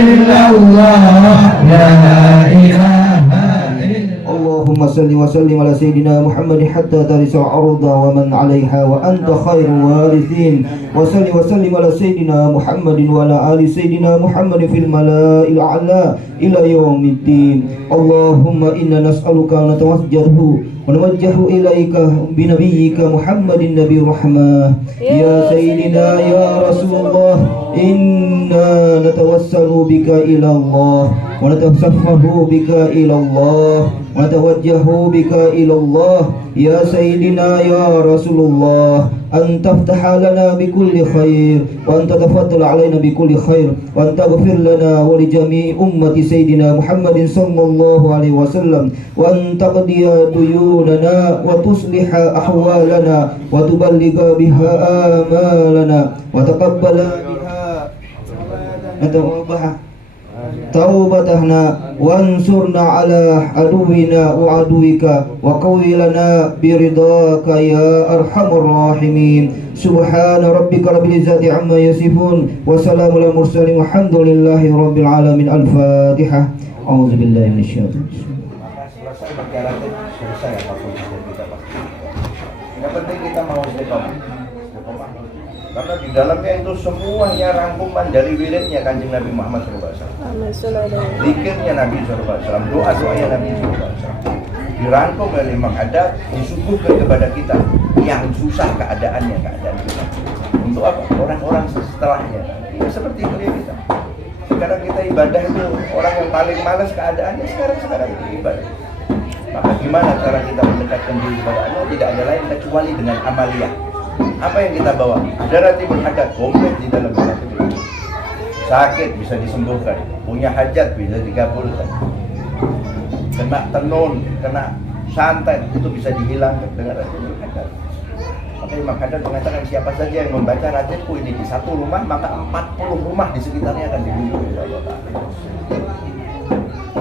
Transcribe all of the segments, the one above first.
illallah, la ilaha. اللهم صل وسلم على سيدنا محمد حتى ترث الأرض ومن عليها وأنت خير الوارثين وصل وسلم على سيدنا محمد وعلى آل سيدنا محمد في الملأ الأعلى إلى يوم الدين اللهم إنا نسألك أن ونوجه إليك بنبيك محمد النبي الرحمة يا سيدنا يا رسول الله إنا نتوسل بك إلى الله ونتصفه بك إلى الله ونتوجه بك إلى الله يا سيدنا يا رسول الله أن تفتح لنا بكل خير وأن تتفضل علينا بكل خير وأن تغفر لنا ولجميع أمة سيدنا محمد صلى الله عليه وسلم وأن تقضي ديوننا وتصلح أحوالنا وتبلغ بها آمالنا وتقبل بها توبتنا وانصرنا على عدونا وعدوك وقوي لنا برضاك يا أرحم الراحمين سبحان ربك رب العزة عما يصفون وسلام على المرسلين والحمد لله رب العالمين. الفاتحة. أعوذ بالله من الشيطان. Selesai berjalan selesai apapun kita pasti. Yang penting kita mau istiqomah. Karena di dalamnya itu semuanya rangkuman dari wiridnya Kanjeng Nabi Muhammad SAW, zikirnya Nabi SAW, doa-doanya Nabi SAW, dirangkum oleh Imam Haddad, disuguhkan kepada kita yang susah keadaan kita. Untuk apa? Orang-orang setelahnya. Ya seperti itu kita. Sekarang kita ibadah itu orang yang paling malas keadaannya sekarang itu ibadah. Maka gimana cara kita mendekatkan diri kepada Allah? Tidak ada lain kecuali dengan amaliyah. Apa yang kita bawa? Ada ratibul hajat komplit di dalam ratibul hajat. Sakit bisa disembuhkan, punya hajat bisa dikabulkan, kena tenun, kena santet itu bisa dihilangkan dengan ratibul hajat. Maka Imam Haddad mengatakan siapa saja yang membaca ratibku ini di satu rumah, maka 40 rumah di sekitarnya akan dilindungi oleh Allah Ta'ala.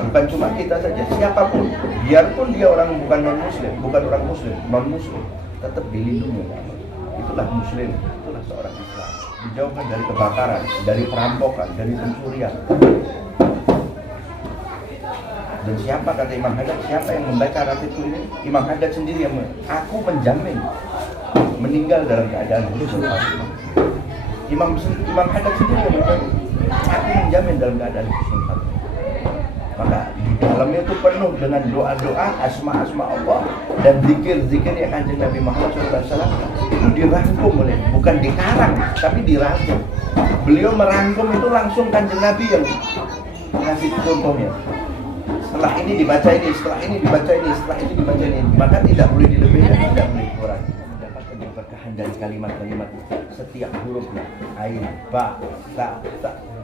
Bukan cuma kita saja, siapapun, biarpun dia orang bukan orang muslim, non muslim, tetap dilindungi oleh Allah. Itulah muslim, itulah seorang Islam. Dijauhkan dari kebakaran, dari perampokan, dari pencurian. Dan siapa, kata Imam Haddad, siapa yang membaca ratibku ini? Imam Haddad sendiri yang aku menjamin meninggal dalam keadaan husnul khatimah. Imam Haddad sendiri yang menjamin, aku menjamin dalam keadaan husnul khatimah. Maka di dalamnya itu penuh dengan doa-doa, asma-asma Allah dan zikir-zikir yang Kanjeng Nabi Muhammad SAW itu dirangkum oleh, bukan dikarang, tapi dirangkum. Beliau merangkum itu langsung Kanjeng Nabi yang mengasih contohnya. Setelah ini dibaca ini, setelah ini dibaca ini, setelah ini dibaca ini. Maka tidak boleh dilebihkan, tidak boleh dikurang. Mendapatkan keberkahan dari kalimat-kalimat setiap hurufnya, ain, ba, ta,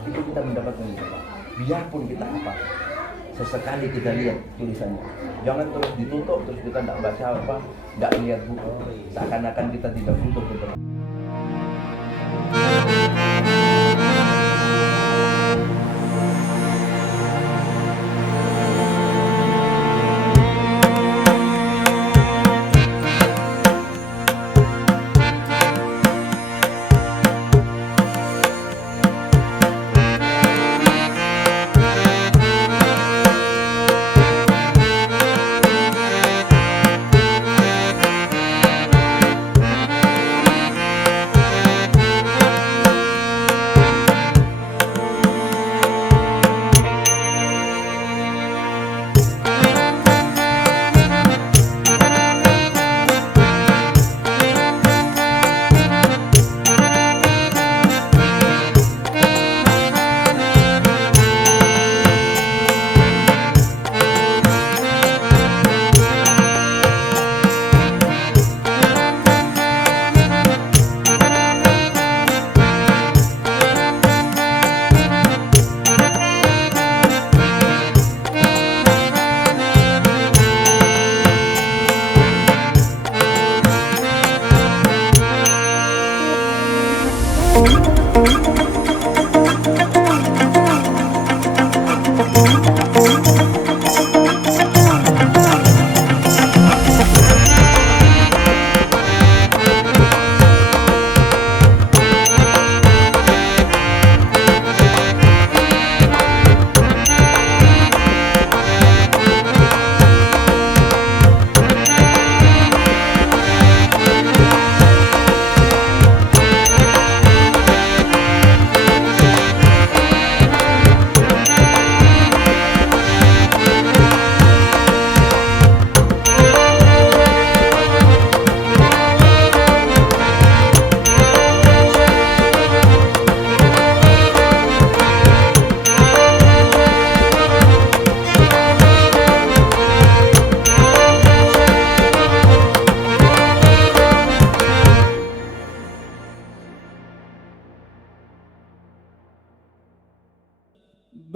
itu kita mendapatkan keberkahan. Biarpun kita apa, sesekali kita lihat tulisannya, jangan terus ditutup, terus kita tidak baca apa, tidak lihat buku, seakan-akan kita tidak butuh keberkahan.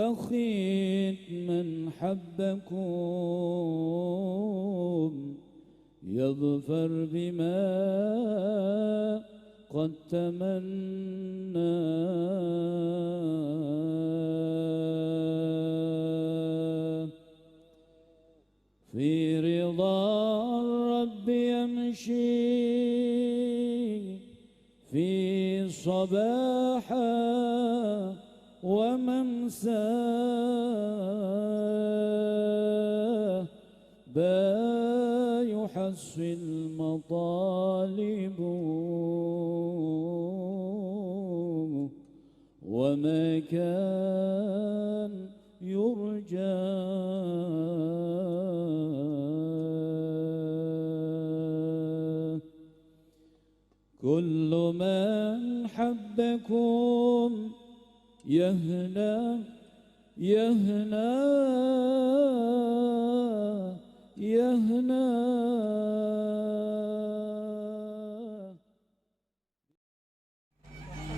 بخيت من حبكم يظفر بما قد تمنى في رضا الرب يمشي في صباحا وممساه با يحصل مطالب وما كان يرجى كل من حبكم يهنى يهنى يهنى.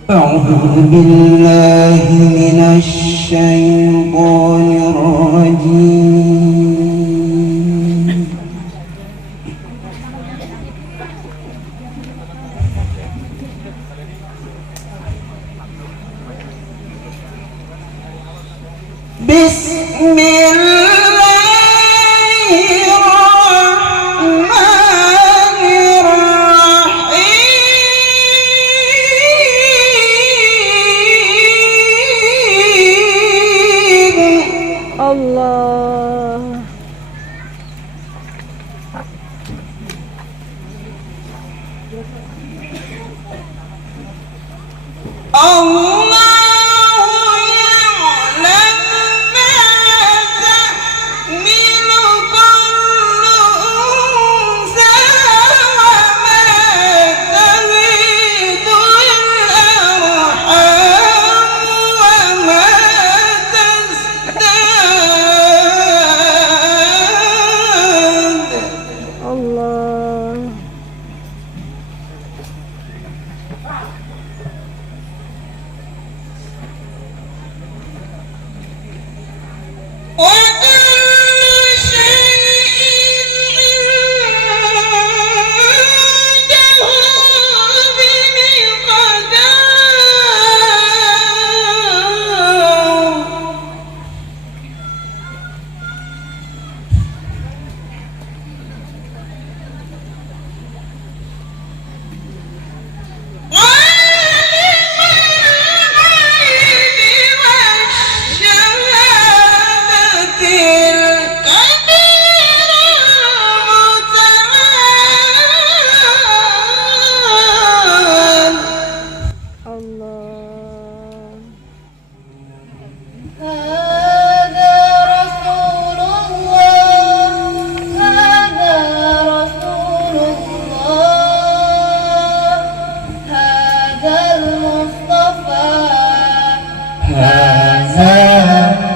أعوذ بالله من الشيطان الرجيم. بسم الله الرحمن الرحيم. الله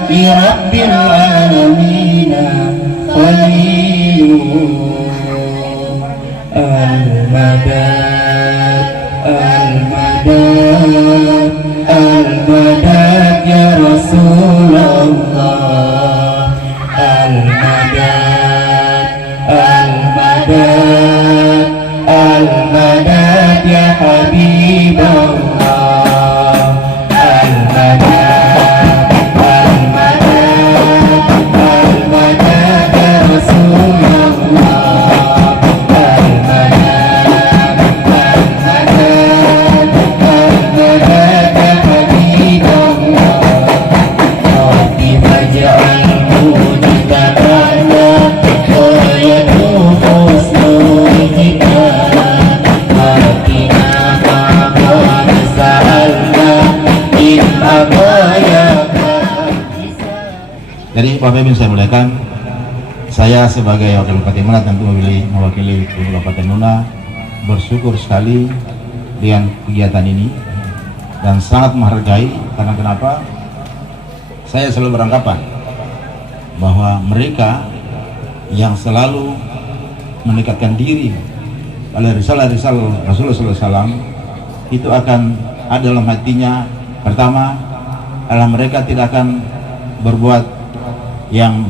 برب العالمين خليل المداد المداد المداد يا رسول الله المداد المداد المداد يا حبيب الله المداد Jadi Bapak Ibu saya muliakan, saya sebagai Wakil Bupati Muna tentu mewakili Kabupaten Muna bersyukur sekali dengan kegiatan ini dan sangat menghargai. Karena kenapa? Saya selalu beranggapan bahwa mereka yang selalu mendekatkan diri pada risalah-risalah Rasulullah SAW itu akan ada dalam hatinya. Pertama adalah mereka tidak akan berbuat yang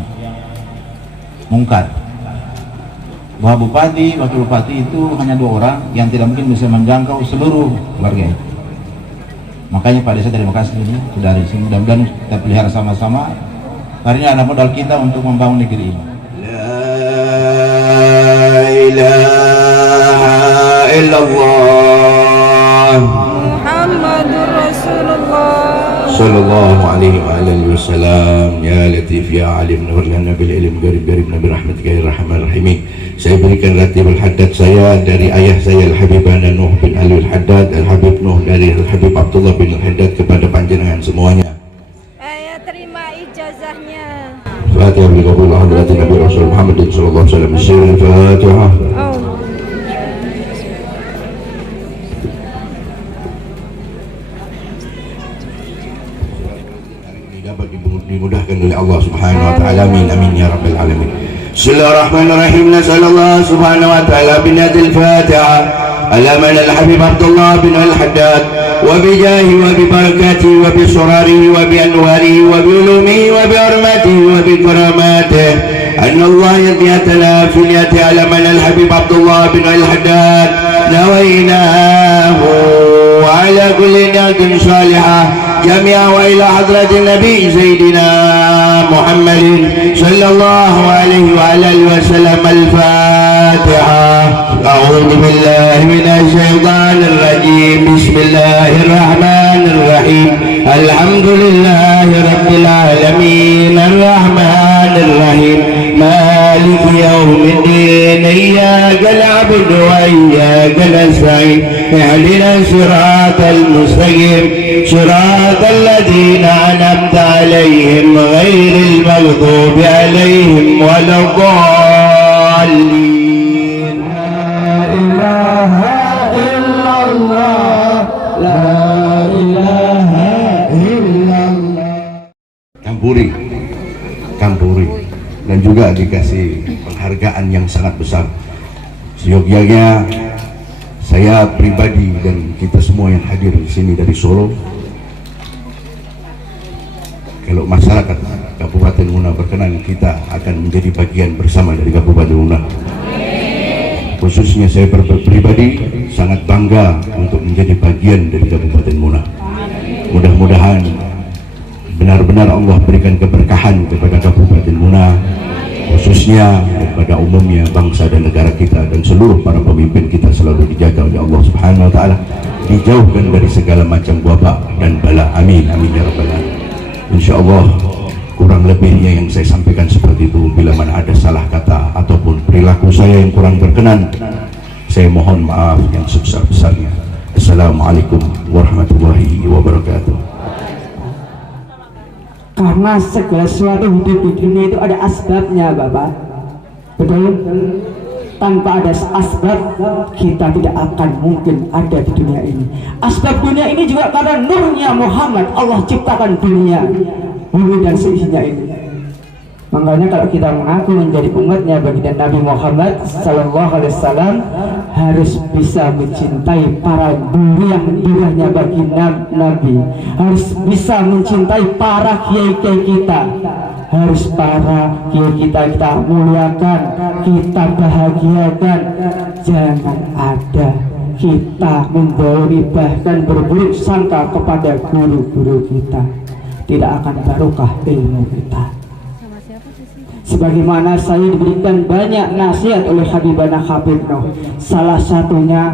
mungkar. Bahwa bupati, wakil bupati itu hanya 2 orang yang tidak mungkin bisa menjangkau seluruh warga. Makanya Pak Desa terima kasih ini dari sini, mudah-mudahan kita pelihara sama-sama. Hari ini ada modal kita untuk membangun negeri ini. La ilaha illallah Muhammadur Rasulullah sallallahu alaihi wa alihi wasallam. Ya Latif ya Alim, nur lana bil ilm, garib nabi rahmatika ya rahman rahimin. Saya berikan Ratibul Haddad saya dari ayah saya Al-Habibana Nuh bin Ali Al-Haddad, Al-Habib Nuh dari Al-Habib Abdullah bin Al-Haddad kepada panjenengan semuanya. Saya terima ijazahnya. Fatihah bil qabul hadratin Nabi Rasul Muhammad sallallahu alaihi wasallam. Sirul Fatihah. Dimudahkan oleh Allah Subhanahu wa taala. Amin amin ya rabbal alamin. Bismillahirrahmanirrahim. Nasallallahu subhanahu wa ta'ala binadil Fatiha ala man al-Habib Abdullah bin Al-Haddad wa bijahi wa bibarakatihi wa bisurarihi wa bianwarihi wa biulumihi wa bi'urmatihi wa bikaramatihi anna Allah yadiyatana filiyati ala man al-Habib Abdullah bin Al-Haddad nawainahu wa ala kulli niyatin salihah جميعا وإلى حضرة النبي سيدنا محمد صلى الله عليه وعلى آله وسلم. الفاتحة. أعوذ بالله من الشيطان الرجيم. بسم الله الرحمن الرحيم. الحمد لله رب العالمين الرحمن الرحيم مالك يوم الدين. إياك نعبد وإياك نستعين. اهدنا الصراط المستقيم صراط الذين أنعمت عليهم غير المغضوب عليهم ولا الضالين. لا إله إلا الله لا إله إلا الله. Kampuri dan juga dikasih penghargaan yang sangat besar. Seyogyanya saya pribadi dan kita semua yang hadir di sini dari Solo, kalau masyarakat Kabupaten Muna berkenan, kita akan menjadi bagian bersama dari Kabupaten Muna. Khususnya saya pribadi sangat bangga untuk menjadi bagian dari Kabupaten Muna. Mudah-mudahan benar-benar Allah berikan keberkahan kepada Kabupaten Muna, khususnya kepada umumnya bangsa dan negara kita, dan seluruh para pemimpin kita selalu dijaga oleh Allah Subhanahu wa taala, dijauhkan dari segala macam wabak dan bala. Amin amin ya rabbal alamin. Insyaallah kurang lebihnya yang saya sampaikan seperti itu. Bila mana ada salah kata ataupun perilaku saya yang kurang berkenan, saya mohon maaf yang sebesar-besarnya. Assalamualaikum warahmatullahi wabarakatuh. Karena segala sesuatu hidup di dunia itu ada asbabnya, Bapak. Betul? Tanpa ada asbab, kita tidak akan mungkin ada di dunia ini. Asbab dunia ini juga karena nurnya Muhammad, Allah ciptakan dunia, bumi dan seisinya ini. Makanya kalau kita mengaku menjadi umatnya baginda Nabi Muhammad Sallallahu Alaihi Wasallam, harus bisa mencintai para duriah-duriahnya baginda Nabi, harus bisa mencintai para kiai-kiai kita, harus para kiai kita muliakan, kita bahagiakan. Jangan ada kita membauri bahkan berburuk sangka kepada guru-guru kita, tidak akan barokah ilmu kita. Sebagaimana saya diberikan banyak nasihat oleh Habibana Habib Nuh, salah satunya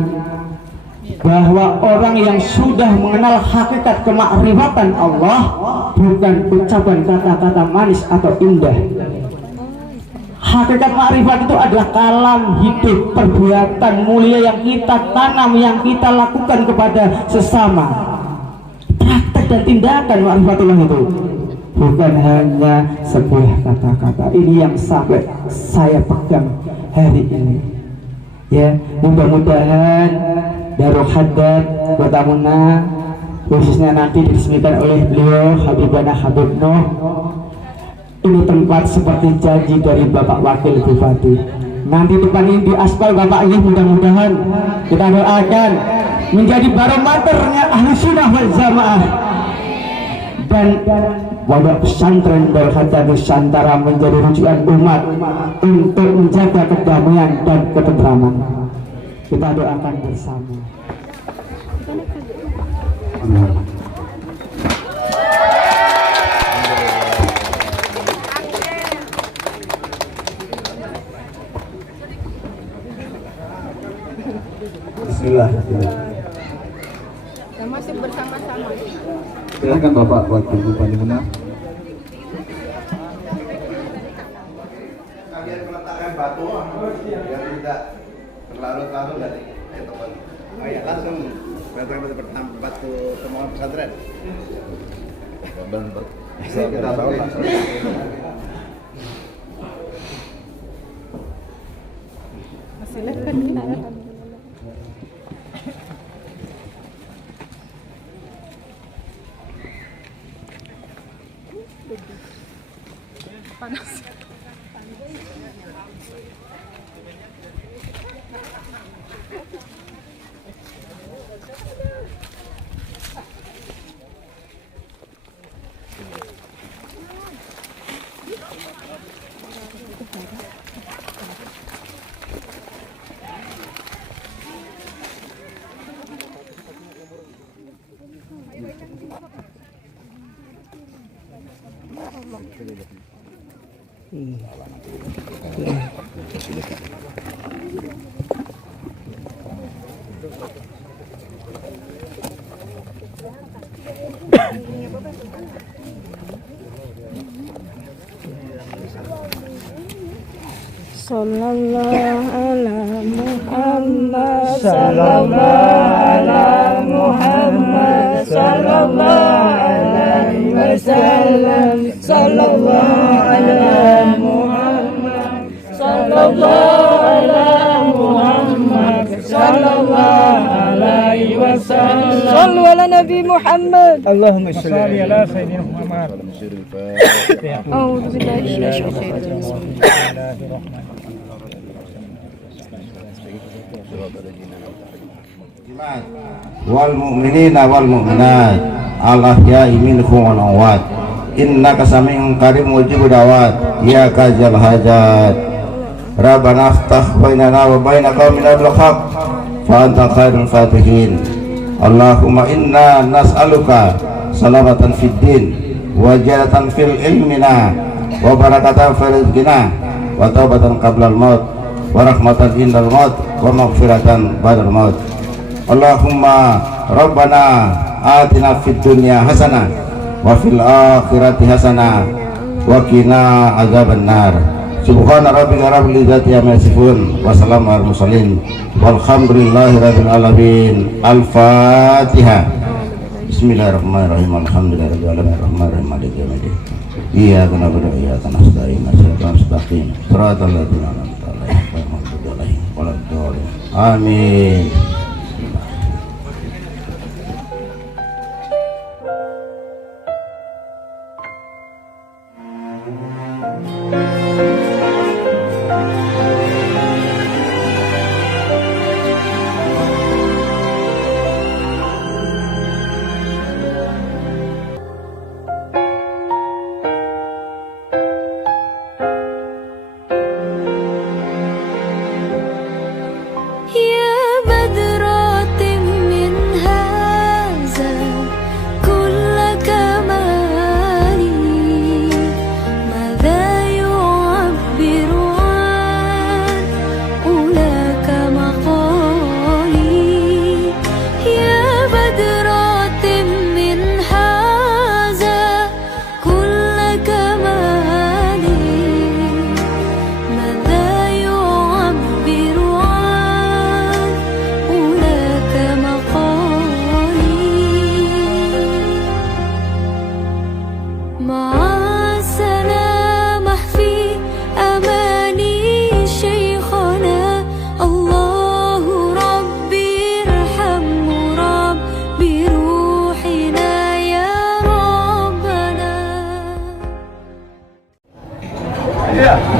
bahwa orang yang sudah mengenal hakikat kemakrifatan Allah bukan ucapan kata-kata manis atau indah. Hakikat makrifat itu adalah kalam hidup, perbuatan mulia yang kita tanam, yang kita lakukan kepada sesama. Praktek dan tindakan makrifatullah itu bukan hanya sebuah kata-kata. Ini yang sampai saya pegang hari ini. Ya, mudah-mudahan Darul Haddad Kota Muna, khususnya nanti diresmikan oleh beliau Habibana Habib Nuh, ini tempat seperti janji dari Bapak Wakil Bupati. Nanti depan ini di aspal Bapak ini, mudah-mudahan kita doakan menjadi barometernya Ahlussunnah wal Jamaah. Dan Pondok Pesantren Darul Nusantara menjadi rujukan umat untuk menjaga kedamaian dan ketentraman. Kita doakan bersama. Bismillah. Kita masih bersama-sama. Silakan Bapak buat Bupati Muna. Kalian meletakkan batu biar tidak berlarut-larut dari teman. Oh ya, langsung batu temuan pesantren. Kita bawa langsung. Silakan kita. Panas. Sallallahu ala Muhammad, sallallahu ala Muhammad, sallallahu alaihi wasallam, sallallahu ala Muhammad, sallallahu ala Muhammad, sallallahu alaihi wasallam. Sallu ala Nabi Muhammad. Allahumma shalli ala sayyidina Muhammad. A'udzu billahi minasyaitonir rajim. wal mu'minina wal mu'minat al ahya'i minhum wal amwat innaka sami'un karim mujibud da'wat ya kadzal hajat rabbana aftah bainana wa baina qaumina bil haqq fa anta khairul fatihin Allahumma inna nas'aluka salamatan fid din wa jalatan fil ilmina wa barakatan fil rizqina wa taubatan qabla al maut wa rahmatan indal maut wa maghfiratan ba'dal maut. Allahumma rabbana atina fid dunya hasanah wa fil akhirati hasanah wa qina azabannar. Subhana rabbika rabbil izzati amma yasifun wa salamun alal mursalin walhamdulillahi rabbil alamin. Al-Fatihah. Bismillahirrahmanirrahim. Alhamdulillahirabbil alamin arrahmanirrahim maliki yaumiddin. Iyyaka na'budu wa iyyaka nasta'in. Shiratal mustaqim. Shiratal ladzina an'amta 'alaihim ghairil maghdubi 'alaihim waladdallin. Amin.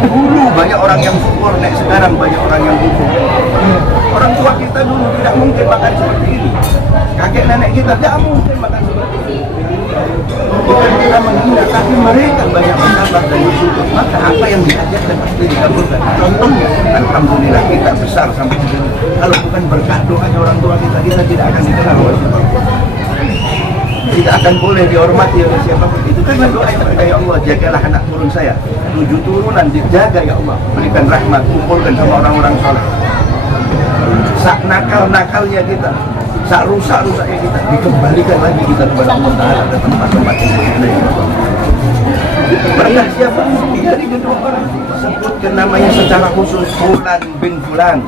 Dulu banyak orang yang syukur, nek sekarang banyak orang yang kufur. Orang tua kita dulu tidak mungkin makan seperti ini. Kakek nenek kita tidak mungkin makan seperti ini. Bukan kita menghina, tapi mereka banyak bersabar dan bersyukur. Maka apa yang diajarkan pasti dikabulkan. Contohnya, alhamdulillah kita besar sampai begini. Kalau bukan berkah doanya orang tua kita, kita tidak akan dikenal oleh siapapun. Tidak akan boleh dihormati oleh siapapun. Itu kan doa yang terkait, ya Allah, jagalah anak turun saya. 7 turunan dijaga ya Allah. Berikan rahmat, kumpulkan sama orang-orang soleh. Sak nakal-nakalnya kita, sak rusak-rusaknya kita, dikembalikan lagi kita kepada Allah Ta'ala ke tempat-tempat yang berbeda ya Allah. Berkah siapa? Dari kedua orang. Sebutkan namanya secara khusus, Fulan bin Fulan.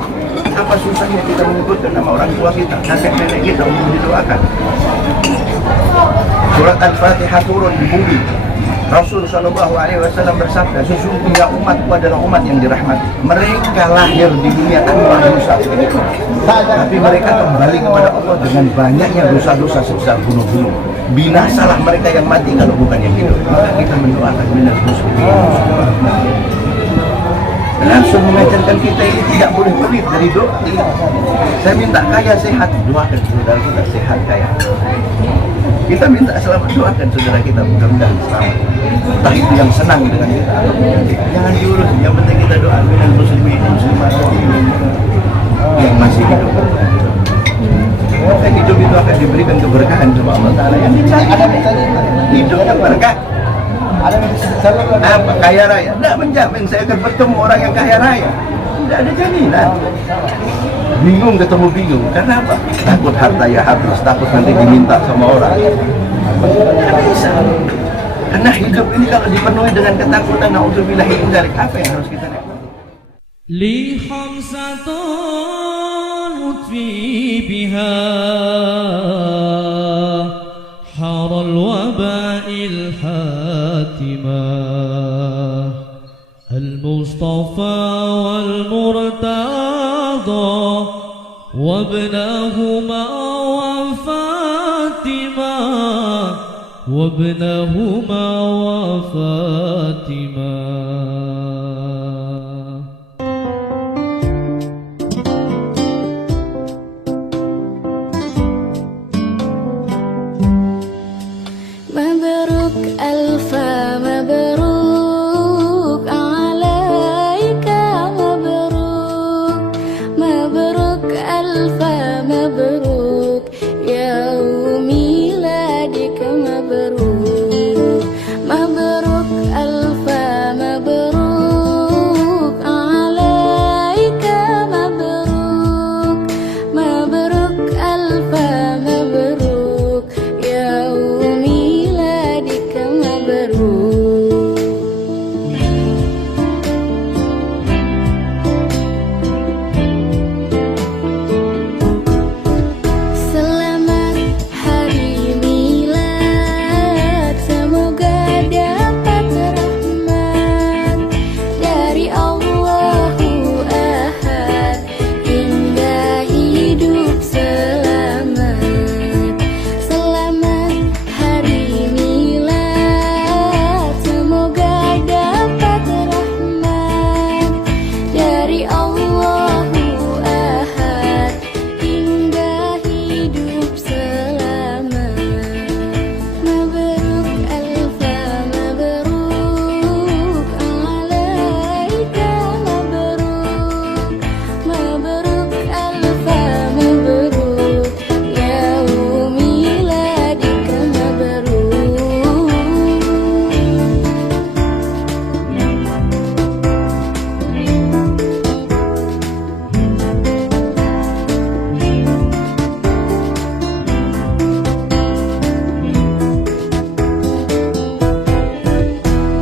Apa susahnya kita menyebutkan nama orang tua kita, kakek nenek kita untuk didoakan. Surat Al-Fatihah turun di bumi. Rasul Shallallahu Alaihi Wasallam bersabda, sesungguhnya umatku adalah umat yang dirahmati. Mereka lahir di dunia tanpa dosa, tapi mereka kembali kepada Allah dengan banyaknya dosa-dosa sebesar gunung-gunung. Binasalah mereka yang mati kalau bukan yang hidup. Maka kita mendoakan minal muslimin. Langsung mengajarkan kita ini tidak boleh pelit dari doa. Saya minta kaya sehat, doakan saudara kita sehat kaya. Kita minta selamat, doakan saudara kita mudah-mudahan selamat. Entah itu yang senang dengan kita atau jangan diurus, yang penting kita doa minal muslimin muslimat yang masih hidup. Maka hidup itu akan diberikan keberkahan sama Allah Ta'ala. Yang dicari hidup yang berkah. Apa kaya raya? Tidak menjamin saya akan bertemu orang yang kaya raya. Tidak ada jaminan. Bingung ketemu bingung. Karena apa? Takut hartanya habis, takut nanti diminta sama orang. Tidak bisa. Karena hidup ini kalau dipenuhi dengan ketakutan, na'udzubillahi min dzalik, apa yang harus kita lakukan? Li khamsatun utfi biha haral waba'il hatimah al-Mustafa wal-Murtada وابنهما وفاطمة وابنهما وفاطمة. مبروك ألف مبروك عليك مبروك مبروك ألف مبروك يوم ميلادك مبروك مبروك ألف مبروك عليك مبروك مبروك ألف مبروك يوم ميلادك مبروك. Selamat hari milad, semoga dapat rahmat dari Allahu Ahad hingga hidup selamat. Selamat hari milad, semoga dapat rahmat dari Allahu Ahad hingga hidup selamat. Mabruk alfa mabruk alaika mabruk mabruk alfa mabruk yaum miladika mabruk.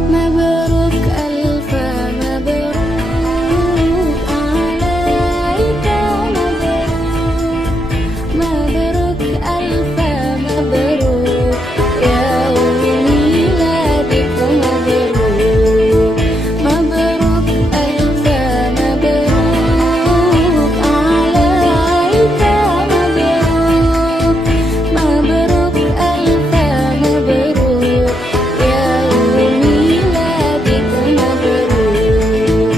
مبروك ألف مبروك عليك مبروك مبروك ألف مبروك يوم ميلادك مبروك مبروك ألف مبروك عليك مبروك مبروك ألف مبروك يوم ميلادك مبروك.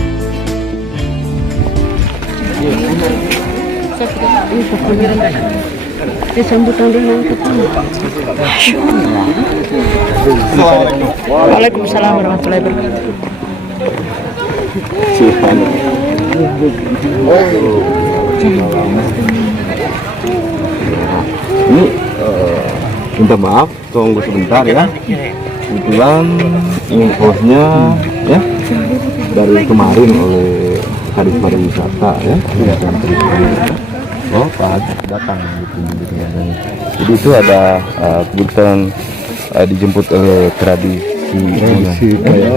Disambutan dengan ketemu. Waalaikumsalam warahmatullahi wabarakatuh. Ini minta maaf, tunggu sebentar ya. Kebetulan infosnya ya dari kemarin oleh Kadis Pariwisata ya. Oh, Pak Haji datang gitu ya. Jadi itu ada kebetulan dijemput oleh tradisi ya.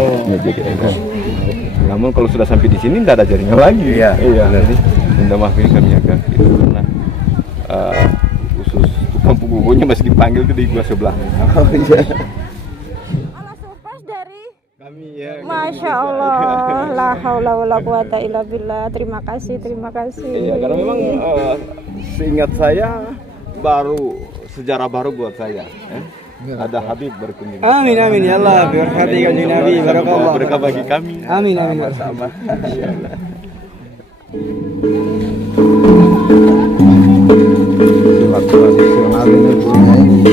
Namun kalau sudah sampai di sini tidak ada jaringan lagi. Iya. Nanti minta maaf ini kami agak gitu karena khusus tukang penghubungnya masih dipanggil tuh di gua sebelah. Oh iya. Ala surprise dari Kami ya. Masya Allah, la haula wala quwata illa billah. Terima kasih. Iya, karena memang seingat saya sejarah baru buat saya. Ada Habib berkunjung. Amin ya Allah, berkati kanjeng Nabi, barakallah. Berkah bagi kami. Amin. Sama. Insyaallah. Tradisional ini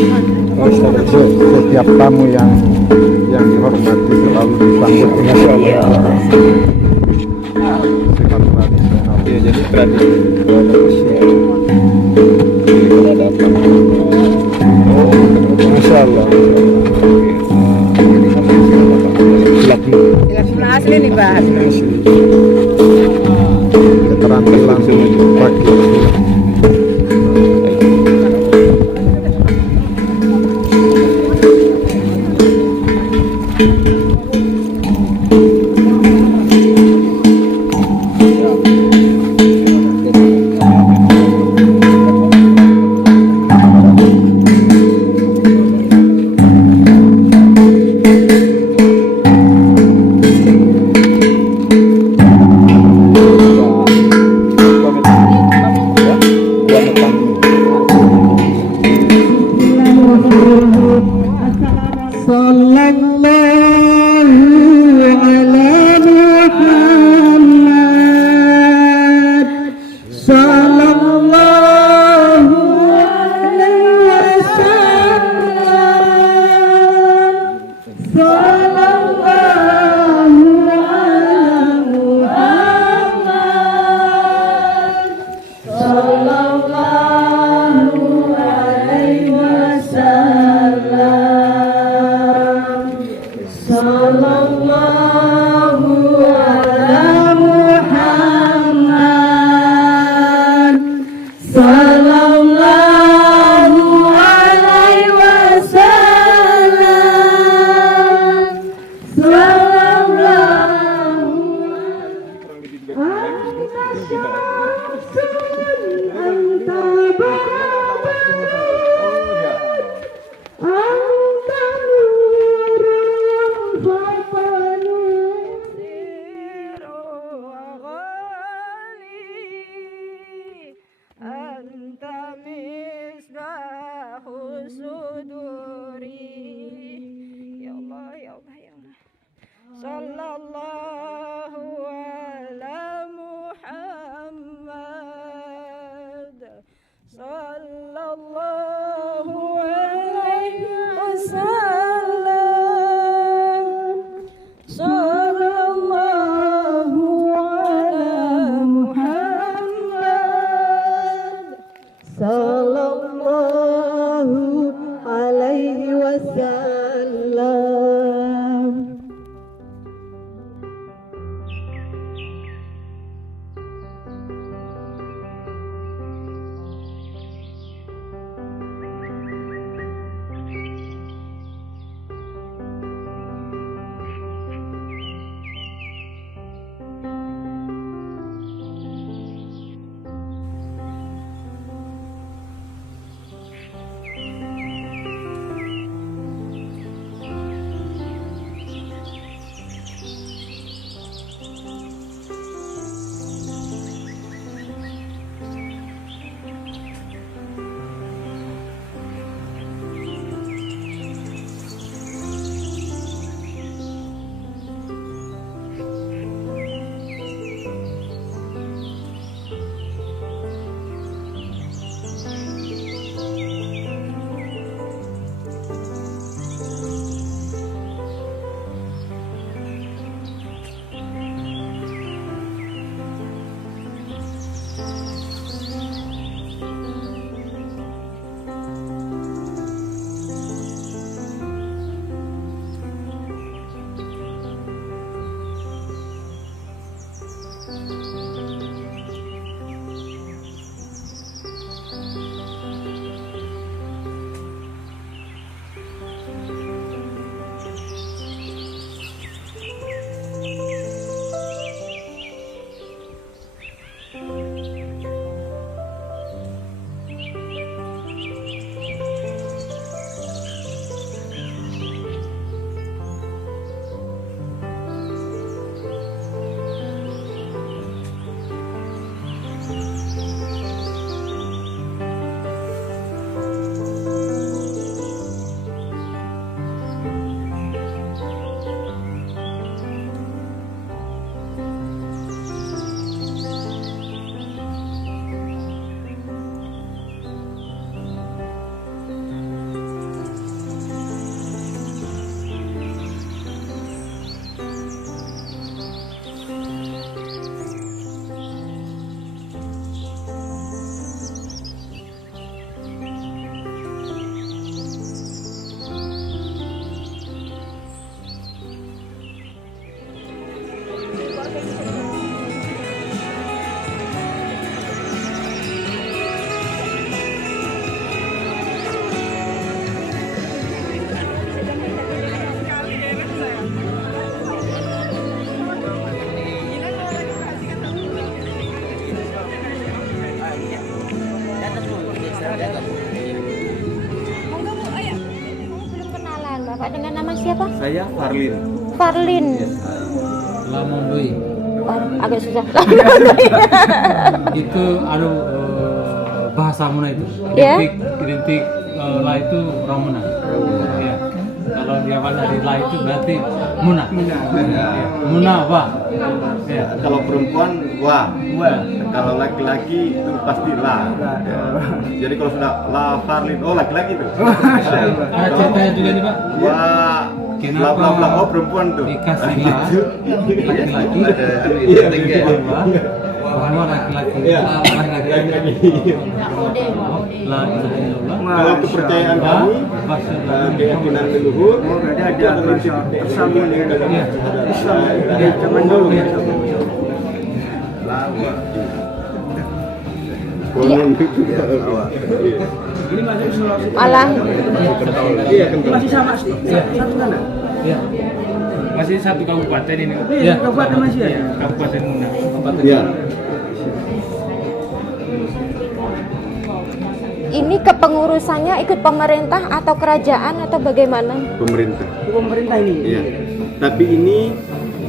setiap tamu yang dihormati selalu disambut dengan sifat tradisional. Iya, jadi tradisi. Masya Allah. Asli nih, Pak. Keterangan langsung pagi. Sallallahu ala Muhammad. Bapak dengan nama siapa? Saya Farlin. Farlin. Lamondoi. Agak susah. Itu bahasa Muna itu. Ya. Identik la itu orang Muna. Ya. Kalau dia dari la itu berarti Muna. Muna wa. Ya. Kalau perempuan wa. Kalau laki-laki itu pasti la. Ya. Jadi kalau sudah la Farlin, oh laki-laki itu. Ada ceritanya juga nih Pak. Wah. Kenapa? Oh perempuan tuh. Dikasih la laki-laki. Bahwa laki-laki. La ilaha illallah. Kalau kepercayaan kami, keyakinan leluhur, berarti ada bersama dengan Islam zaman dulu. Malah Masih sama satu mana? Iya. Masih satu kabupaten ini. Iya, kabupaten masih ya. Kabupaten Muna. Iya. ini kepengurusannya ikut pemerintah atau kerajaan atau bagaimana? Pemerintah. Pemerintah ini. Iya. Tapi ini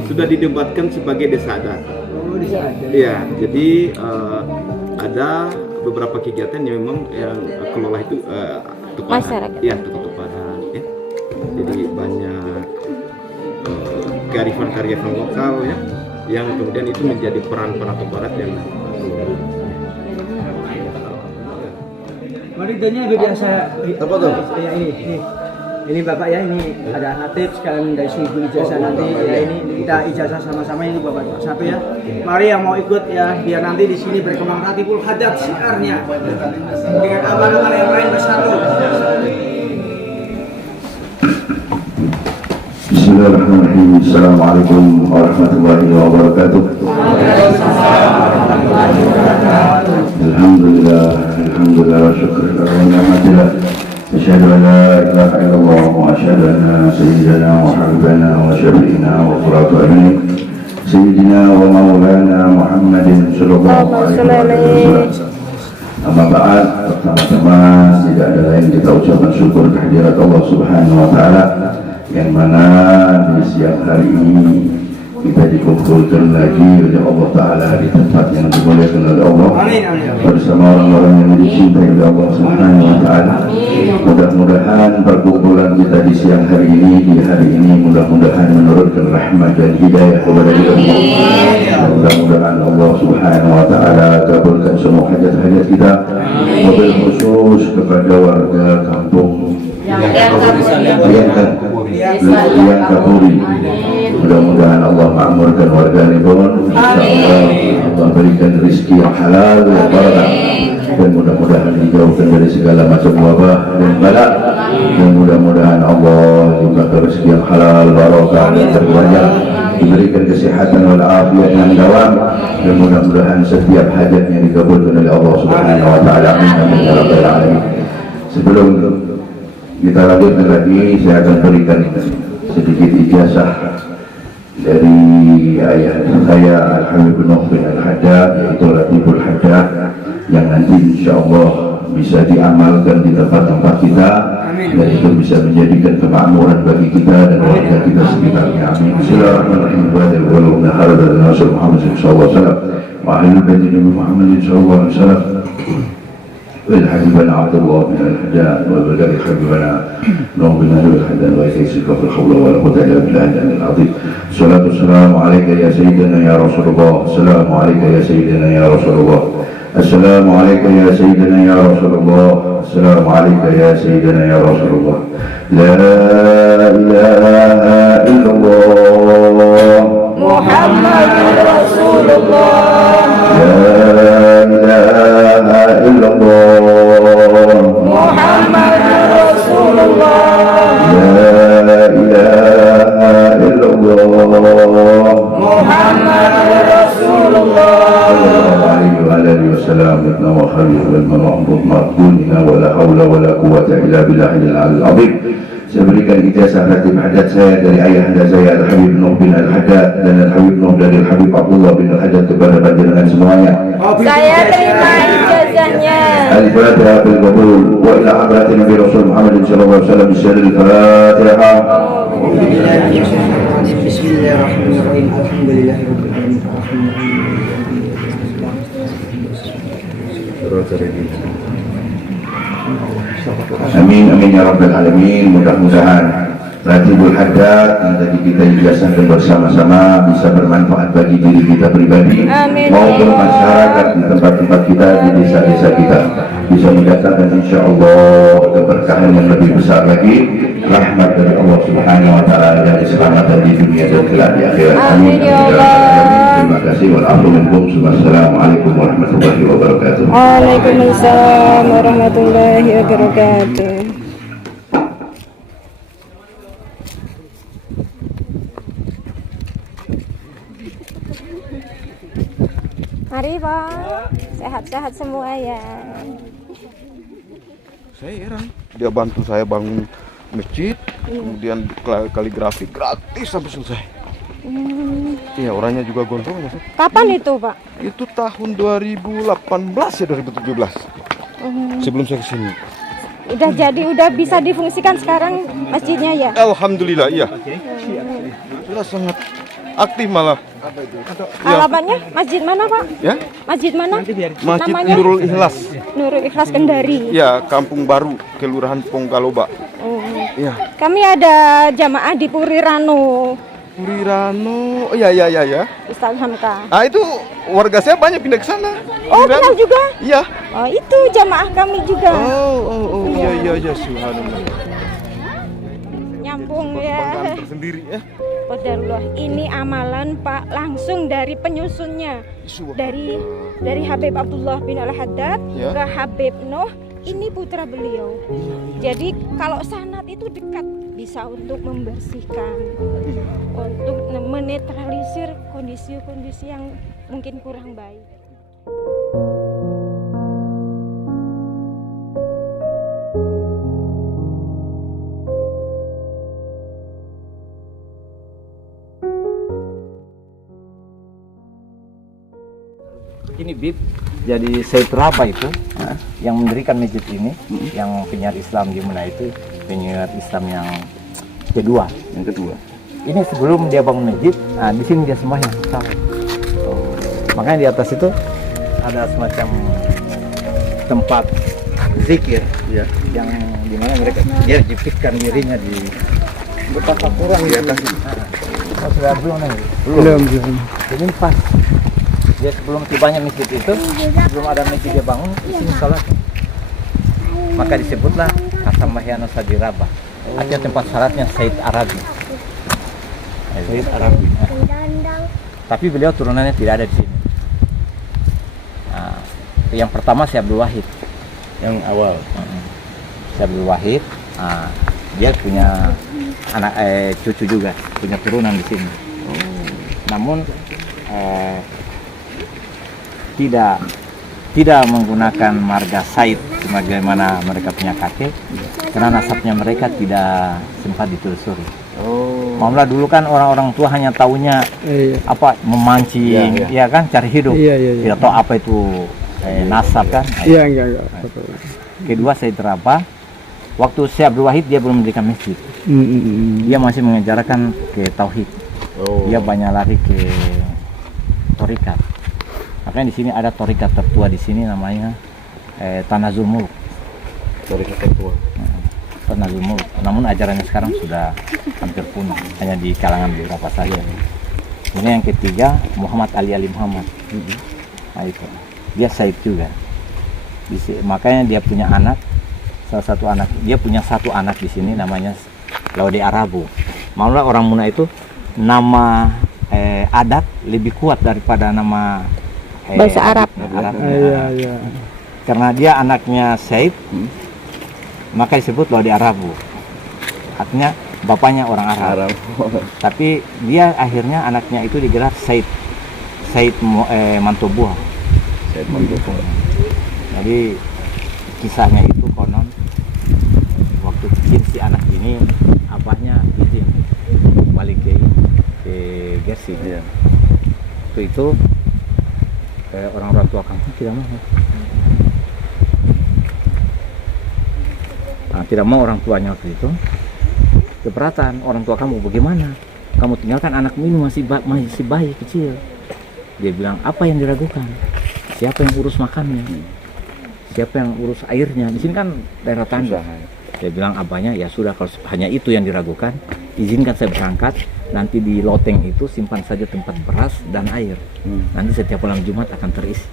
sudah didebatkan sebagai desa adat. Oh, desa adat. Iya. Jadi ada beberapa kegiatan yang memang yang kelola itu masyarakat. Iya, tokoh-tokoh adat. Ya. Jadi banyak kearifan-kearifan lokal ya, yang kemudian itu menjadi peran tokoh adat yang Waridanya udah biasa. Apa tuh? Ya ini Bapak ya, ini ada natib sekalian dari ibu ijazah nanti ya, ini kita ijazah sama-sama ini Bapak satu ya. Mari yang mau ikut ya, biar nanti di sini berkembang ratibul hadat syiarnya dengan amal-amal yang lain bersatu. Bismillahirrahmanirrahim. Assalamualaikum warahmatullahi wabarakatuh. Alhamdulillah wa syukur wa ni'matillah. Asyhadu an la ilaha illallah wa asyhadu anna sayyidana wa habibana wa syafi'ina wa qurratu a'yun sayyidina wa maulana Muhammadin sallallahu alaihi wasallam. Amma ba'd, pertama-tama tidak ada lain kita ucapkan syukur kehadirat Allah Subhanahu wa taala yang mana di siang hari ini kita dikumpulkan lagi oleh Allah Ta'ala di tempat yang dimuliakan oleh Allah bersama orang-orang yang dicintai oleh Allah Subhanahu wa Ta'ala. Mudah-mudahan perkumpulan kita di siang hari ini, mudah-mudahan menurunkan rahmat dan hidayah kepada kita semua. Mudah-mudahan Allah Subhanahu wa Ta'ala kabulkan semua hajat-hajat kita, mobil khusus kepada warga kampung yang Kapuri, Mudah-mudahan Allah makmurkan warga Ribon. Allah berikan rezeki yang halal yang barakah, dan mudah-mudahan dijauhkan dari segala macam wabah dan bala, dan mudah-mudahan Allah juga rezeki yang halal barakah dan terbanyak, diberikan kesehatan wal afiat yang dawam, dan mudah-mudahan setiap hajatnya dikabulkan oleh Allah Subhanahu wa taala. Amin ya rabbal alamin. Sebelum kita lanjutkan lagi, saya akan berikan sedikit ijazah dari ayah saya Al-Habib Nuh bin Al-Haddad, yaitu Latiful Haddad, yang nanti insyaallah bisa diamalkan di tempat-tempat kita, dan itu bisa menjadikan kemakmuran bagi kita dan warga kita sekitarnya. Amin. Bismillahirrahmanirrahim. Wa sallallahu alaihi wasallam wa ahli bait Nabi Muhammad sallallahu alaihi wasallam. والحبيبنا عبد الله بن الحجاج وبلغ حبيبنا نوح بن الحجاج ويسيسك في الحول ولا قوة إلا بالله العظيم. الصلاة والسلام عليك يا سيدنا يا رسول الله. السلام عليك يا سيدنا يا رسول الله. السلام عليك يا سيدنا يا رسول الله. السلام عليك يا سيدنا يا رسول الله. لا إله إلا الله محمد رسول الله. لا إله إلا الله محمد رسول الله. لا إله إلا الله محمد رسول الله. صلى الله عليه وعلى آله وسلم. ابن وخليل والمعبود مردودنا ولا حول ولا قوة إلا بالله العلي العظيم. Saya berikan ijazah Latif Haddad saya dari ayah anda saya Al-Habib Nuh bin Al-Haddad, dan Al-Habib Nuh dari Al-Habib Abdullah bin Al-Haddad kepada panjenengan semuanya. Saya terima ijazahnya. Al-Fatihah bil qabul wa ila hadratin Nabi Rasul Muhammad sallallahu alaihi wasallam bisyaril Fatihah. Bismillahirrahmanirrahim. Alhamdulillahirabbil alamin. Amin amin ya rabbal alamin. Mudah-mudahan Latiful Haddad yang tadi kita ijazahkan bersama-sama bisa bermanfaat bagi diri kita pribadi maupun masyarakat di tempat-tempat kita, di desa-desa kita, bisa mendatangkan insyaallah keberkahan yang lebih besar lagi, rahmat dari Allah Subhanahu wa taala, dan keselamatan di dunia dan kelak di akhirat. Amin ya Allah. Terima kasih. Wassalamualaikum warahmatullahi wabarakatuh. Waalaikumsalam warahmatullahi wabarakatuh. Mari Pak, sehat-sehat semua ya. Saya heran, dia bantu saya bangun masjid, kemudian kaligrafi gratis sampai selesai. Iya, orangnya juga gondrong ya. Kapan itu Pak? Itu tahun 2018 ya, 2017. Sebelum saya kesini. Udah jadi, udah bisa difungsikan sekarang masjidnya ya? Alhamdulillah, iya. Sudah sangat aktif malah. Alamatnya masjid mana Pak? Ya? Masjid mana? Masjid namanya? Nurul Ikhlas. Nurul Ikhlas Kendari. Ya, Kampung Baru, Kelurahan Ponggaloba. Ya. Kami ada jamaah di Purirano. Purirano, ya. Ustaz Hamka. Ah, itu warga saya banyak pindah ke sana. Oh, kenal juga? Iya. Oh, itu jamaah kami juga. Oh, iya, subhanallah. Nyambung ya. Tersendiri ya. Qadarullah, ini amalan Pak langsung dari penyusunnya. Dari Habib Abdullah bin Al-Haddad ke Habib Nuh, ini putra beliau. Jadi kalau sanad itu dekat, bisa untuk membersihkan, untuk menetralisir kondisi-kondisi yang mungkin kurang baik. Ini Bib, jadi Said Raba itu yang mendirikan masjid ini, yang penyiar Islam di mana itu, penyiar Islam yang kedua. Ini sebelum dia bangun masjid, di sini dia sembahyang. Makanya di atas itu ada semacam tempat zikir, yang dimana mereka dia jepitkan dirinya di betapa kurang di atas. Sudah belum. Ini pas. Dia sebelum tibanya masjid itu, sebelum ada masjid dia bangun, di sini salat. Maka disebutlah Kasam Mahyana Sadiraba. Artinya tempat salatnya Said Arabi. Said Arabi. Tapi beliau turunannya tidak ada di sini. Nah, yang pertama Syekh Abdul Wahid. Yang awal. Syekh Abdul Wahid, dia punya anak cucu juga, punya turunan di sini. Namun tidak menggunakan marga Said sebagaimana mereka punya kakek, karena nasabnya mereka tidak sempat ditelusuri. Malah dulu kan orang-orang tua hanya taunya apa memancing, ya kan, cari hidup. Tidak tahu apa itu nasab kan. Iya. Kedua Said Rabah, waktu Syekh Abdul Wahid dia belum mendirikan masjid. Dia masih mengejarkan ke tauhid. Dia banyak lari ke torikat. Makanya di sini ada torikat tertua di sini namanya Tanazul Mulk. Torikat tertua. Tanazul Mulk. Namun ajarannya sekarang sudah hampir punah, hanya di kalangan beberapa saja. Ini yang ketiga Muhammad Ali Muhammad. Nah, itu dia Said juga. Makanya dia punya anak, salah satu anak. Dia punya satu anak di sini namanya Laude Arabu. Malah orang Muna itu nama adat lebih kuat daripada nama bahasa Arab. Iya. Karena dia anaknya Said, maka disebut Laude Arabu. Artinya bapaknya orang Arab. Tapi dia akhirnya anaknya itu digelar Said Mantobuah. Jadi kisahnya itu konon waktu kecil si anak ini abahnya izin balik ke Gersik. Itu orang tua kampung tidak mau. Tidak mau orang tuanya waktu itu. Keberatan, orang tua kamu bagaimana? Kamu tinggalkan anakmu ini masih bayi kecil. Dia bilang, apa yang diragukan? Siapa yang urus makannya? Siapa yang urus airnya? Di sini kan daerah tanda. Dia bilang abahnya, ya sudah, kalau hanya itu yang diragukan, izinkan saya berangkat. Nanti di loteng itu simpan saja tempat beras dan air. Nanti setiap malam Jumat akan terisi.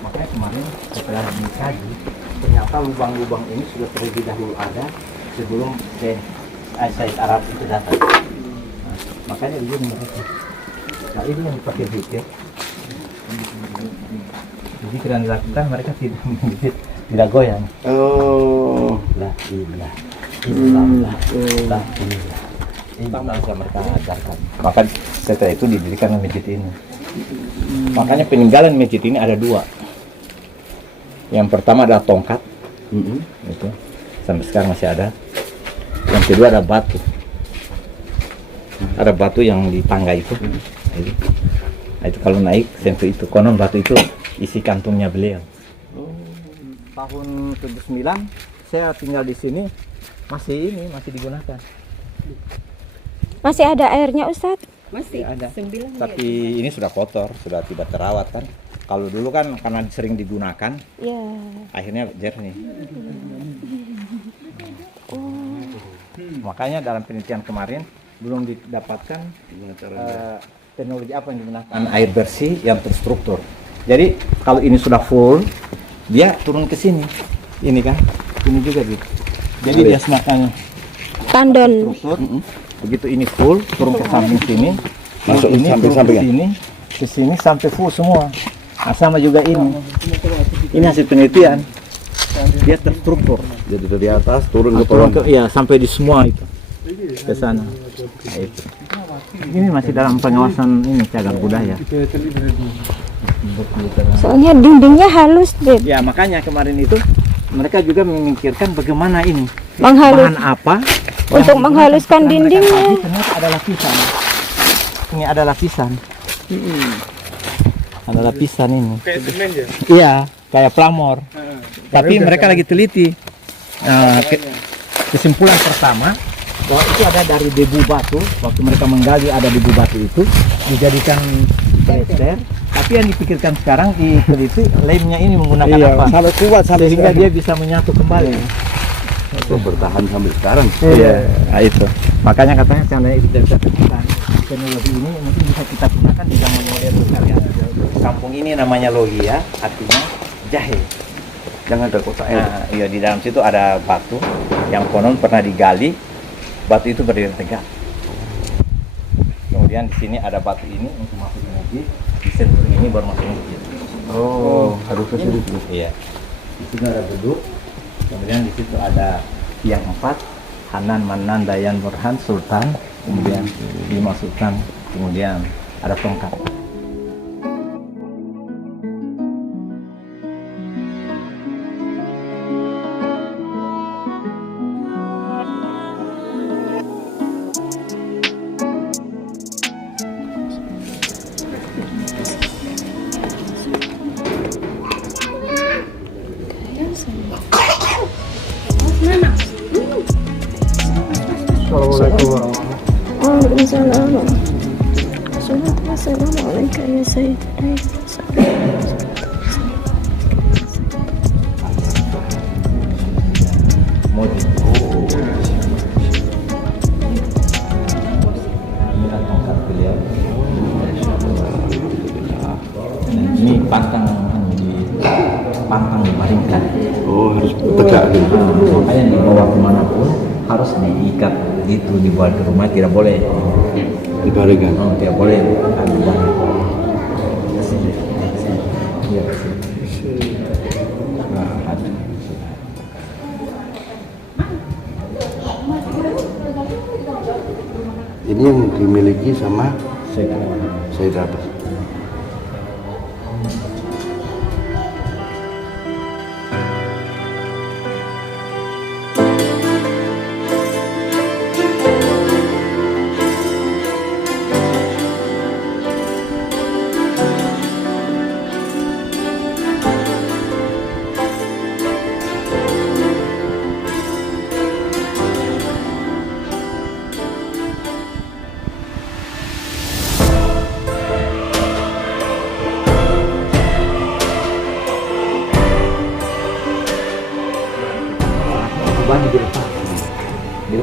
Makanya kemarin setelah dikaji, ternyata lubang-lubang ini sudah terlebih dahulu ada sebelum Said Arab itu datang. Nah, makanya begini mereka. Nah, ini yang dipakai zikir. Jadi yang dilakukan mereka tidak goyang. La ilah illallah, la ilah. Ini yang mereka ajarkan. Maka setelah itu didirikan masjid ini. Makanya peninggalan masjid ini ada dua. Yang pertama adalah tongkat, itu sampai sekarang masih ada. Yang kedua ada batu. Ada batu yang di tangga itu. Nah, itu kalau naik sampai itu konon batu itu isi kantungnya beliau. Tahun 79 saya tinggal di sini masih digunakan. Masih ada airnya Ustadz? Masih ada. Tapi ini sudah kotor, sudah tidak terawat kan. Kalau dulu kan karena sering digunakan, akhirnya jernih. Makanya dalam penelitian kemarin belum didapatkan teknologi apa yang digunakan, air bersih yang terstruktur. Jadi kalau ini sudah full, dia turun ke sini. Ini kan, ini juga gitu. Jadi dia semakin tandon. Begitu ini full, turun ke samping sini, masuk ini sampai turun ke sini sampai full semua. Nah, sama juga ini. Ini hasil penelitian. Dia terstruktur. Jadi dari atas turun ke bawah. Iya, sampai di semua itu. Ke sana. Nah, itu. Ini masih dalam pengawasan ini cagar budaya. Soalnya dindingnya halus, Beb. Ya, makanya kemarin itu mereka juga memikirkan bagaimana ini. Bahan apa untuk menghaluskan dindingnya. Ternyata ada lapisan. Ini ada lapisan. Ada lapisan ini. Kayak semen ya? Iya, kayak plamor. Tapi mereka lagi teliti. Kesimpulan pertama bahwa itu ada dari debu batu. Waktu mereka menggali ada debu batu itu dijadikan plester. Tapi yang dipikirkan sekarang diteliti lemnya ini menggunakan apa? Sampai kuat sampai sehingga dia bisa menyatu kembali. bertahan sampai sekarang. Iya, nah itu. Makanya katanya seandainya kita bisa temukan teknologi ini mungkin bisa kita gunakan di zaman modern sekalian. Kampung ini namanya Logia, artinya jahe. Yang ada kotak Nah, iya di dalam situ ada batu yang konon pernah digali, batu itu berdiri tegak. Kemudian di sini ada batu ini untuk masuk ke masjid, di sentuh ini baru masuk masjid. Oh, harus ke sini dulu. Iya. Di sini ada beduk. Kemudian di situ ada tiang 4, Hanan, Manan, Dayan, Burhan, Sultan, kemudian 5 Sultan, kemudian ada tongkat. Waalaikumsalam. Assalamualaikum ya Sayyidina. Modi. Inilah tongkat beliau. Ini pantang dibaringkan. Oh, harus tegak gitu. Makanya dibawa kemanapun harus diikat gitu, dibawa ke rumah, tidak boleh dibaringkan. Oh, tidak boleh Ini yang dimiliki sama Sayyid Abbas.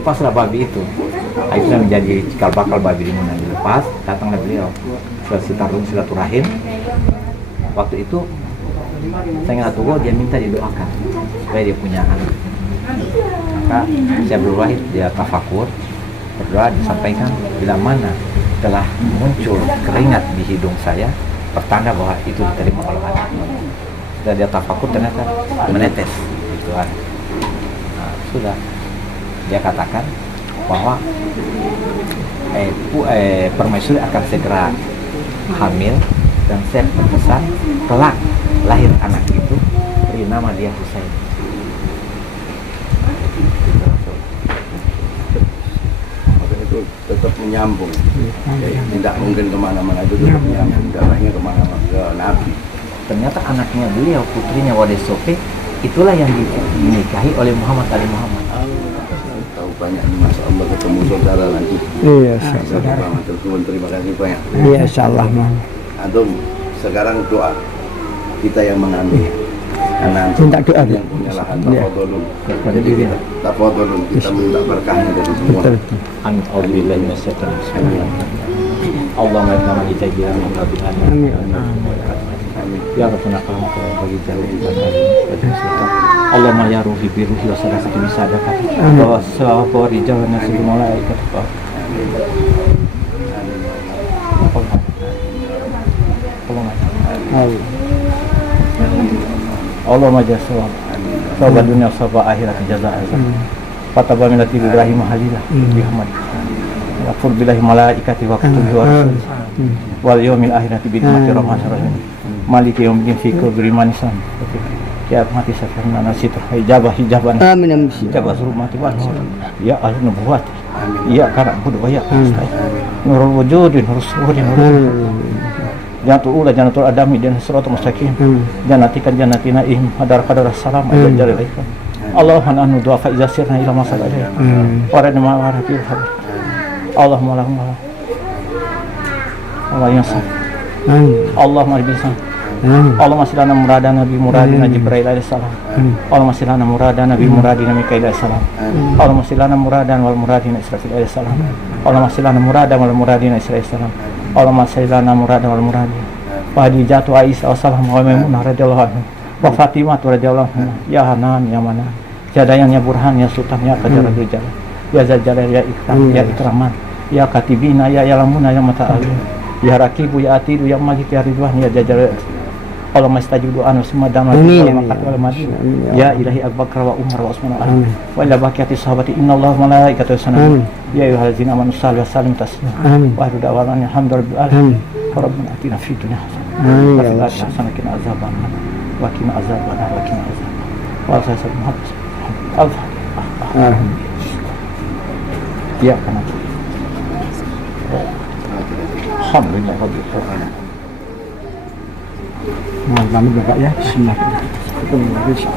dilepaslah babi itu, akhirnya menjadi cikal bakal babi Limunan. Dilepas, datanglah beliau silaturahim. Waktu itu saya nggak tahu, dia minta didoakan supaya dia punya anak. Maka saya berdoa, dia tafakur, berdoa, disampaikan bila mana telah muncul keringat di hidung saya, pertanda bahwa itu diterima oleh anak. Setelah dia tafakur ternyata menetes itu anak. Nah, sudah dia katakan bahwa permaisuri akan segera hamil, dan saya berpesan kelak lahir anak itu beri nama dia Husain. Maka itu tetap menyambung, tidak mungkin kemana-mana, itu tetap menyambung darahnya kemana-mana ke Nabi. Ternyata anaknya beliau, putrinya Wadesope, itulah yang dinikahi oleh Muhammad Ali Muhammad. Tahu banyak nih, Masya Allah, ketemu saudara nanti. Iya, terima kasih banyak. Iya, insyaallah. Antum sekarang doa, kita yang mengambil. Karena minta doa yang punya lahan tafadholun. Jadi tafadholun, kita minta berkahnya dari semua. Amin. Alhamdulillah minasyaitonir rajim. Allahumma inna ma itajira min rabbina. Ya Rabbana kalam bagi jauh. Allahumma ya ruhi bi ruhi wa sadaqati bi sadaqati. Wa sawa rijal nasib malaikat. Allahumma jasawab sabab dunia sabab akhirat jazaa. Fataba milati Ibrahim halilah bihamad. Yaqul billahi malaikati wa kutubihi wa rusulihi wal yawmil akhirati bi rahmatir rahim. Maliki yaumiddin fi kulli manisan. Ya mati safarna nasib hijaban. Amin amin. Hijab azrumati wa ya al-nubuwat. Ya kana budu wa ya. Nurul wujudin rusulin. Jannatul ula jannatul adami dan siratal mustaqim. Jannatikan jannati naim hadar qadar salam ajal jalaikum. Allahumma anu du'a fa iza sirna ila masalih. Wa radna ma warafi hadar. Allahumma lahum Allah yasa. Allahumma bisan. Allahumma salli ala muradana bi muradina Jibril alaihi salam. Allahumma salli ala muradana bi muradina Mikail alaihi salam. Allahumma salli ala muradan wal muradina Israfil alaihi salam. Allahumma salli ala muradan wal muradina Israfil alaihi salam. Allahumma salli ala muradan wal muradina wa Hadijatu Aisyah wassalam wa Maimunah radhiyallahu anha wa Fatimah radhiyallahu anha ya Hanan ya Manan Jadayan ya Burhan ya Sultan ya Qadirul Jalal ya Zaljalal ya Ikram ya Ikraman ya Katibina ya Yalamuna ya Mata'ali ya Rakibu ya Atidu ya Majid ya Ridwan ya Jajalal Allahumma istajib du'an wa damma wal madinah ya ilahi Abu Bakar wa Umar wa Utsman wa ila baqiyati sahabati innallaha wa malaikatahu yusalluna ya ayyuhallazina amanu sallu wa sallimu taslima wa ahmadu alhamdulillah rabbana atina fid dunya hasanah wa fil akhirati hasanah wa qina azabannar wa qina azabannar wa qina azabannar wa sallallahu ya kana alhamdulillah rabbil alamin. Kami Bapak ya, bismillahirrahmanirrahim.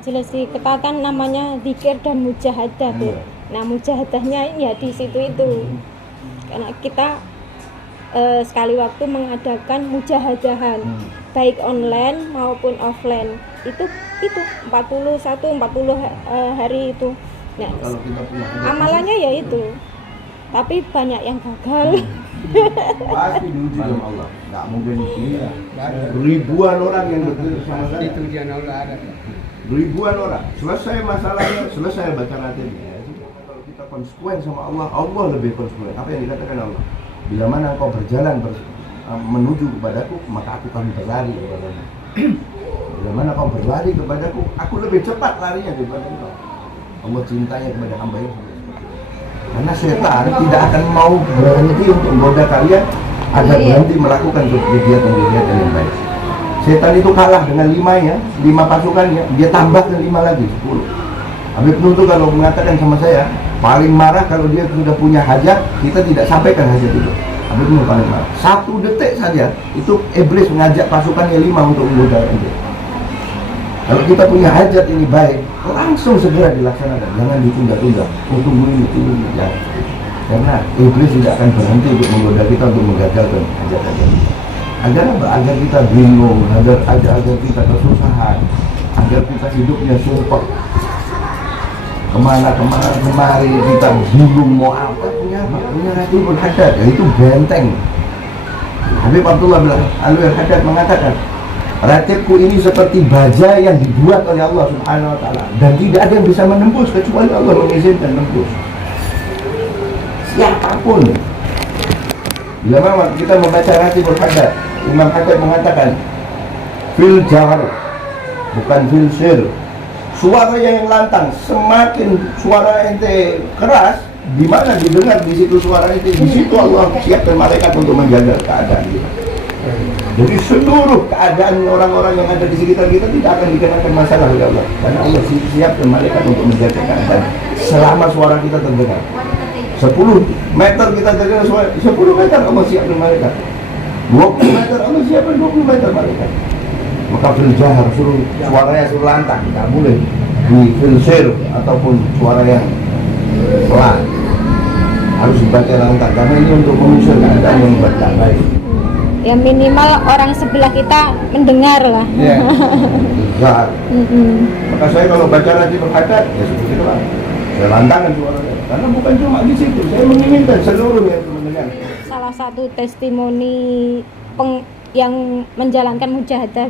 majelis kita kan namanya zikir dan mujahadah. Nah, mujahadahnya ya di situ itu. Karena kita sekali waktu mengadakan mujahadahan baik online maupun offline. Itu 40 hari itu. Nah, amalannya ya itu. Tapi banyak yang gagal. Pasti diuji sama Allah. Nggak mungkin iya. Ribuan orang yang bersama saya. Itu dia Allah ada. Ribuan orang. Selesai masalahnya, selesai baca ratibnya. Kalau kita konsekuen sama Allah, Allah lebih konsekuen. Apa yang dikatakan Allah? Bila mana engkau berjalan menuju kepadaku, maka aku akan berlari kepadamu. Bila mana kau berlari kepadaku, aku lebih cepat larinya daripada engkau. Allah cintanya kepada hamba-Nya. Karena setan tidak akan mau berhenti untuk menggoda kalian agar berhenti melakukan kegiatan-kegiatan yang baik. Setan itu kalah dengan 5 pasukannya, dia tambahkan 5 lagi, 10. Habib Nuh itu kalau mengatakan sama saya, paling marah kalau dia sudah punya hajat, kita tidak sampaikan hajat itu. Habib Nuh paling marah. 1 detik saja, itu iblis mengajak pasukannya 5 untuk menggoda dia. Kalau kita punya hajat ini baik, langsung segera dilaksanakan, jangan ditunda-tunda. Tunggu ini, jangan. Karena iblis tidak akan berhenti untuk menggoda kita untuk menggagalkan hajat-hajat kita. Agar apa? Agar kita bingung, agar kita kesusahan, agar kita hidupnya sumpah. Kemari kita bingung mau apa, punya Ratibul Haddad, yaitu benteng. Habib Abdullah bilang, Alwi Haddad mengatakan, ratibku ini seperti baja yang dibuat oleh Allah Subhanahu wa Ta'ala, dan tidak ada yang bisa menembus kecuali Allah mengizinkan tembus. Siapapun. Bila mana kita membaca Ratibul Haddad, Imam Haddad mengatakan fil jahar, bukan fil sir. Suara yang lantang, semakin suara ente keras, di mana didengar di situ suara ente, di situ Allah siapkan malaikat untuk menjaga keadaan kita. Jadi seluruh keadaan orang-orang yang ada di sekitar kita tidak akan dikenakan masalah oleh Allah, karena Allah siapkan malaikat untuk menjaga keadaan selama suara kita terdengar. 10 meter kita terdengar suara, 10 meter Allah siapkan malaikat. 20 meter Allah siapkan 20 meter malaikat. Maka fil jahar, suaranya suruh lantang, tidak boleh di fil sir ataupun suara yang pelan, harus dibaca lantang, karena ini untuk mengusir keadaan yang baik. Ya minimal orang sebelah kita mendengar lah. Ya, jahar. Maka saya kalau baca Ratibul Haddad, ya seperti itulah. Saya lantangkan suaranya, karena bukan cuma di situ, saya menginginkan seluruhnya untuk mendengar. Salah satu testimoni yang menjalankan mujahadah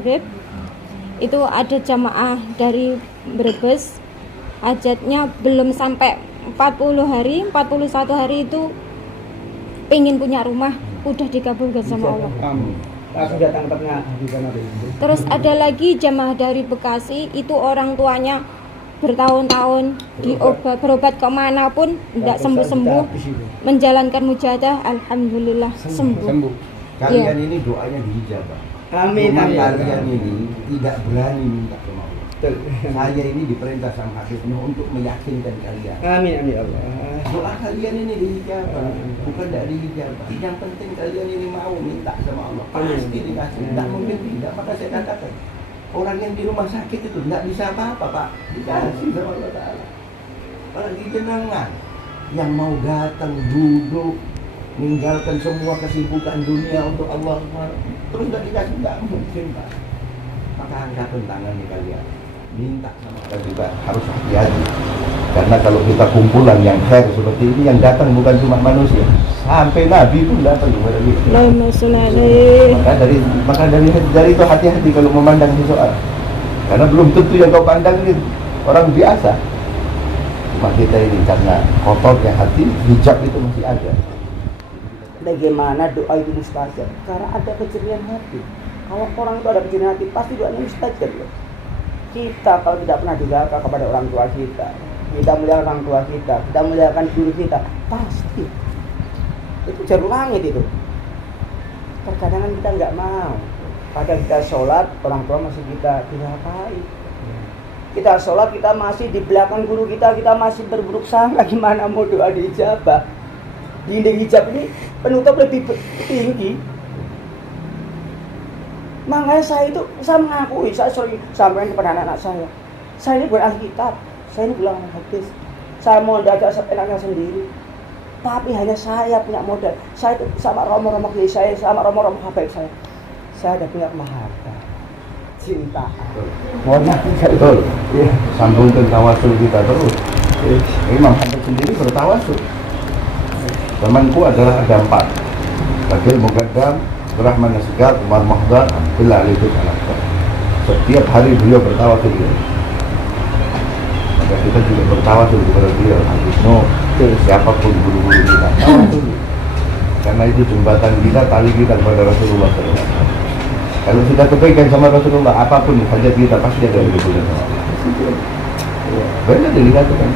itu ada jamaah dari Brebes, hajatnya belum sampai 40 hari, 41 hari itu pengen punya rumah, udah dikabulkan sama Allah. Langsung datang tengah di sana. Terus ada lagi jamaah dari Bekasi, itu orang tuanya bertahun-tahun berobat kemanapun tidak sembuh-sembuh, menjalankan mujahadah, alhamdulillah sembuh. Kalian ini doanya diijabah. Amin. Cuma kalian ini tidak berani minta sama Allah. Saya ini diperintah sama Habib Nuh untuk meyakinkan kalian. Amin Allah. Doa kalian ini diijabah, bukan tidak diijabah. Yang penting kalian ini mau minta sama Allah, pasti dikasih. Tidak mungkin tidak. Maka saya katakan, orang yang di rumah sakit itu tidak bisa apa-apa, Pak. Dikasih sama Allah Ta'ala. Apalagi jenengan yang mau datang duduk, meninggalkan semua kesibukan dunia untuk Allah, terus tidak dikasih, tidak mungkin, Pak. Maka angkatkan tangan nih kalian, minta sama Allah. Juga harus hati-hati, karena kalau kita kumpulan yang khair seperti ini, yang datang bukan cuma manusia, sampai Nabi pun datang kepada kita. Maka dari itu hati-hati kalau memandang seseorang, karena belum tentu yang kau pandang ini orang biasa. Cuma kita ini karena kotornya hati, hijab itu masih ada. Bagaimana doa itu mustajab? Karena ada keceriaan hati. Kalau orang itu ada keceriaan hati, pasti doanya mustajab. Kita kalau tidak pernah durhaka kepada orang tua kita, kita muliakan orang tua kita muliakan guru kita, pasti itu jarum langit itu. Terkadang kita nggak mau. Padahal kita sholat, orang tua masih kita durhakai. Kita sholat, kita masih di belakang guru kita masih berburuk sangka. Gimana mau doa diijabah? Dinding hijab ini penutup lebih tinggi. Makanya saya mengakui, saya sering sampaikan kepada anak-anak Saya ini bukan ahli kitab, saya ini bilang hadis. Saya mau diajak enaknya sendiri. Tapi hanya saya punya modal. Saya itu sama romo-romo kiai saya, sama romo-romo habaib saya. Saya ada punya maharta, cinta. Warna betul. Ya, sambungkan tawasul kita terus. Imam Hamid sendiri bertawasul. Zamanku adalah ada 4. Bakil Muqaddam, Rahman Asgar, Umar Muhdar, Abdullah Ali bin Al-Akbar. Setiap hari beliau bertawasul. Maka kita juga bertawasul kepada beliau. Al-Husnu, siapapun guru-guru kita. Tawasul. Karena itu jembatan kita, tali kita kepada Rasulullah SAW. Kalau sudah kepegang sama Rasulullah, apapun hajat kita pasti ada yang berguna sama Allah. Benar dilihat kan.